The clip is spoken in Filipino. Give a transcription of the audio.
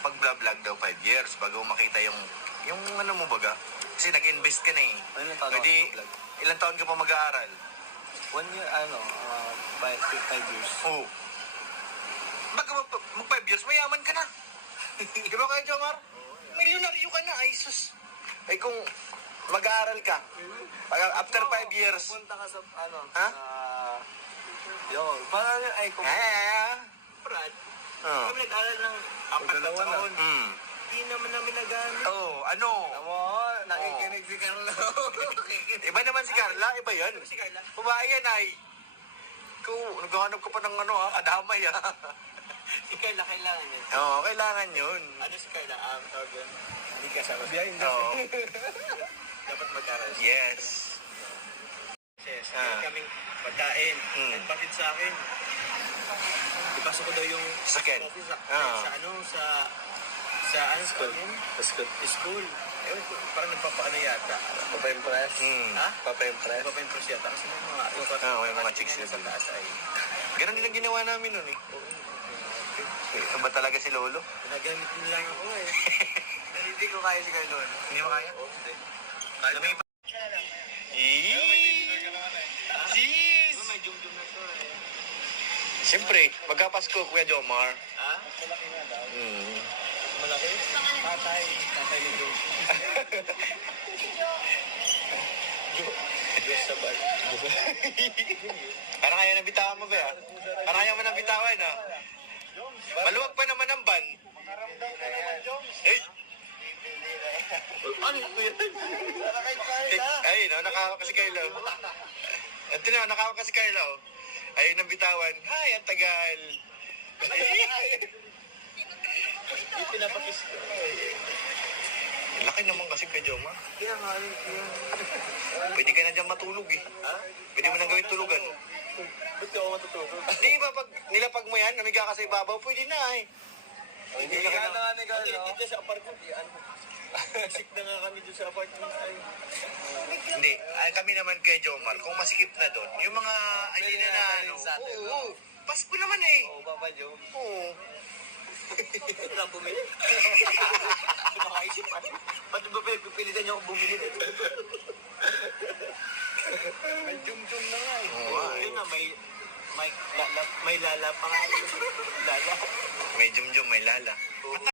pag-vlog daw 5 years bago makita yung ano mo baga. Kasi nag-invest ka na eh. Ilan taon Hindi, ako vlog? ilang taon ka pa mag-aaral? 1 year, 5 years. Oo. Baga mag 5 years, mayaman ka na. Di ba kaya, Jomar? Milyonaryo ka na, ay sus. Ay kung mag-aaral ka, after 5 years, Punta ka sa, Ha? Yun. Parang, kung... Brad, Oh. kami nag-aral ng 4 na taon. Hindi naman namin nagamit. Oh, ano? Mo, nakikinig si Carlo. Iba naman si Carla, iba yan. Si Carla. Babae yan ay. Ikaw, naghahanap ka pa ng kadamay Si Carla kailangan yun. Oo, kailangan yun. Ano si Carla? Tawag yun. Hindi kasama. Behind the Oo. Dapat mag-aral siya. Yes. Yes, kaya kaming pagkain. Nagpatid sa akin. Ipasok ko daw yung Sakit. coffee sa School. school. Parang nagpapaano yata. Papa-impress. Ha? Papa-impress. Nagpapa-impress yata. Kasi May mga chicks sa din. taas ay. Ganun din ang ginawa namin nun eh. Ito ba talaga si Lolo? Ginagamit nila ako eh. Hindi ko kaya si Carlo. Hindi mo kaya? Oo, hindi. Lamay pa. Jeez! May jum-jum na to eh. Siyempre, magkapasko, Kuya Jomar. Ha? Malaki na daw. Malaki? Tatay ni Jum. Diyos sa bal. Parang ayaw na bitawan mo ba? Parang ayaw mo na bitawan ha? Maluwag pa naman ang ban. Makaramdam ka naman, Joms. Eh! Ano yun? Ay, no, nakawa ka si Carlo. Ito na, nakawa ka si Carlo. Ayun ang bitawan. Hay, ang tagal. Hindi pinapakis ko. Laki naman kasi kay Joma. Kaya nga, yun. Pwede ka na dyan matulog eh. Ha? Pwede mo nang gawin tulugan. Ba't ka ako matutulog? Di ba pag nilapag mo yan, namiga ka sa ibabaw, pwede na eh. Hindi ka na nga ni Carlo. Dito sa apartment, sick na nga kami dito sa apartment. Ay. Hindi, ay, kami naman kay Jomar, kung masikip na doon, yung mga, ay, Pwede na na na, natin sa atin, oo, Pasko naman eh. Oo, Papa Jom. Oo. Ito lang bumili. Makaisip pa. Ba't ba pipilitan niyo akong bumili nito? May jum-jum na nga eh. Oo, ay. Yun na, may lala pa nga. Lala. May jum-jum, may lala.